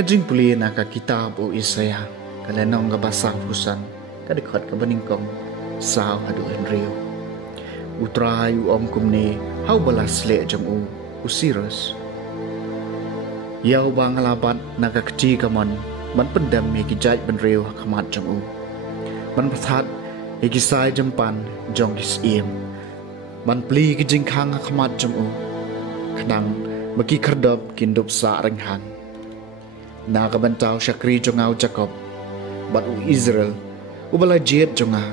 Kajing puli naka kitab o Isaya kalenong nga basang pusan kadikot ka baningkong sao hadu Henryo. Utray u kumni hau balas le jang u usirus. Yaw bang alabat nakakti kaman man pendam yaki jait benryo hakamat jang u. Man pathat yaki sai jampan jong kis iem. Man pli kijing kang hakamat jang u. Kanang maki kardop kindup sa renghang. Nakabantao siya kri jongaw Jacob, bat u Israel, ubala jet jonga,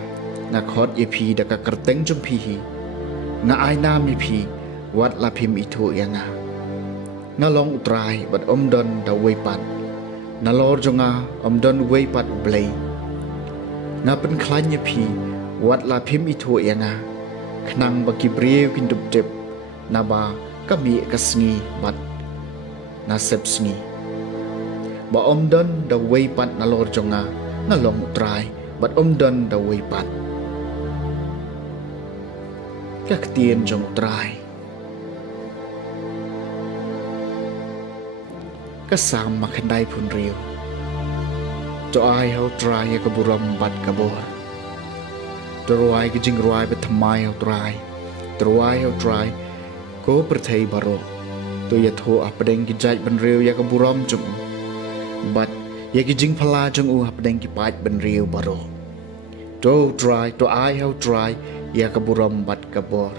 nakhot yepi daka kerteng jompihi, nga ay nam yepi, wat lapim ito yanga. Nalong utray, bat omdon da waypat, nalor jonga, omdon waypat ublay. Nga penklan yepi, wat lapim ito yanga, knang baki brew kindup dip, naba kami kasngi bat nasep sngi. Ba omdon da waypat nalor jonga nalong utray bat omdon da waypat kaktien jong utray kasam makandai pun riu to ai hau try ka buram bat kabor teruai ki jing ruai bet thamai hau try teruai hau try ko perthai baro to ya tho apdeng ki jai ban riu ya ka buram jong but yaki jing phala jong u hapdeng ki pat ben riu baro to try to I how try ya kaburam bat kabor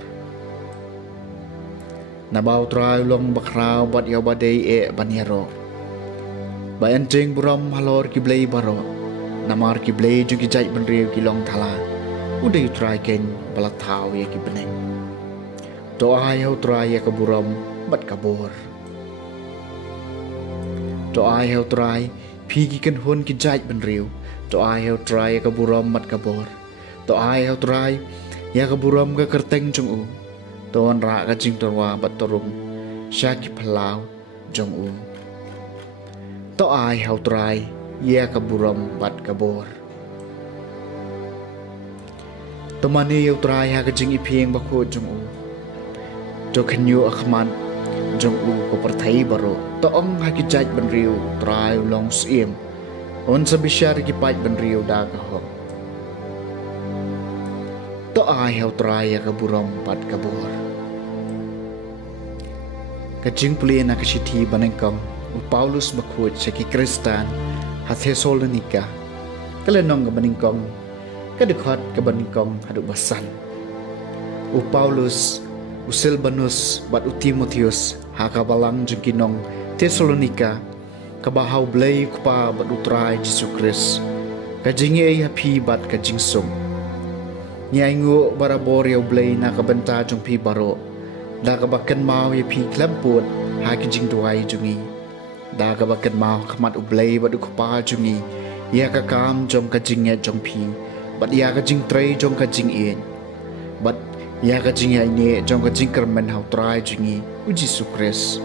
nabaw try long bakraw bat ya badai e banyero ba enting buram halor ki blay baro namar ki blay jong ki jai ben riu ki long thala udai try ken balathaw ya ki beneng to I how try ya kaburam bat kabor to I have try pigi kan hon ki jait ben riu to I have try ka buram mat kabor to I have try ya ka buram ka kerteng jong u to an ra ka jing torwa bat torung shaki phalau jong u to I have try ya ka buram bat kabor to mani you try ha ka jing ipheng ba kho jong u to khanyu akhman jong u ko perthai baro to ong ha ki jait ben riu try long sim on sa bisyar ki pait ben riu da ka ho to I have try ka buram pat kabor ka jing puli na ka sithi banengkong u Paulus bakhut sa ki Kristan ha Thessalonika kalenong ka banengkong ka dikhat ka banengkong hadu basan u Paulus u Silvanus bat u Timotheus hakabalang jengkinong Thessalonika kabahaw blay kupa bat utray Jesus Christ kajingi ay hapi bat kajingsum nyaingo barabor yaw blay nakabanta jong pi baro dakabakan mau yapi klamput hakijing tuay jungi dakabakan mau kamat ublay bat ukupa jungi ya kakam jong kajingnya jong pi bat ya kajing tray jong kajing in bat ya kajing ya ini jong kajing kermen hau try jungi uji sukres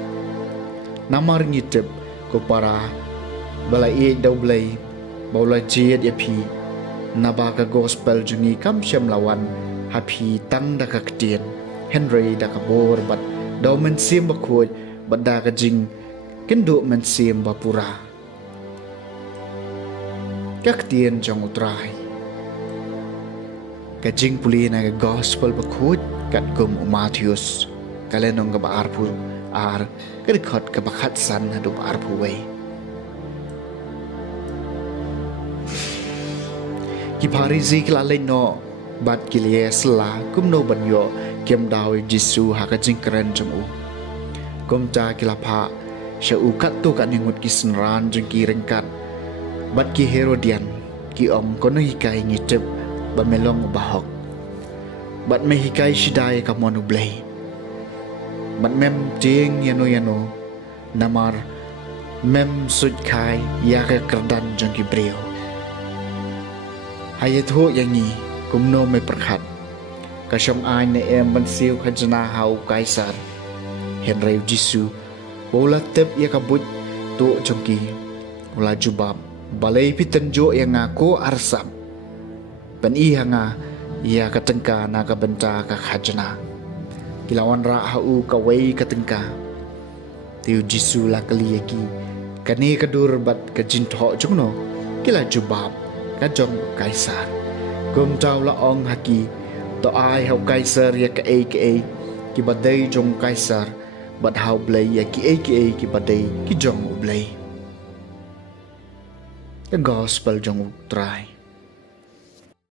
namar ngitip ko para balai daw blay baula jiyad yapi nabaka gospel jungi kam syam lawan hapi tang da kaktien Henry da kabor bat daw men sim bakut bat da kajing kendo men sim bapura kaktien jong utray kajing puli na gospel bakut kat gum Matthews kalenong ka baarpu ar kadikot ka bakat san hadu baarpu way ki Pharisi kilale no bat kilye sla kumno banyo kiam dawi Jisu haka jingkeren jong u. Kom cha kilapa sya u kat tu kat ningut ki senran jong ki rengkat. Bat ki Herodian ki om kono hikai ngitip ba melong bahok. Bat me hikai shidai ka monu blei. Bat mem jing yano namar mem sud kai ya ka kerdan jong ki brio. Hayat ho yangi kumno me perkhat. Kasyong ay na ban siêu khajana hau kaisar. Henry Jisu bola tep ya kabut tu jongki ula jubab balai pitanjo yang ngaku arsam. Ban i hanga ya katengka na ka benta ka khajana. Kilawan ra hau kawai katengka. Tiu Jisu la kali yaki kani kadur bat ka jintho jongno kila jubab ka jong kaisar. Gom taw la ong haki to ai hau kaisar ya ka ki badai jong kaisar bat hau blai ya ki badai ki jong blai. The gospel jong utrai.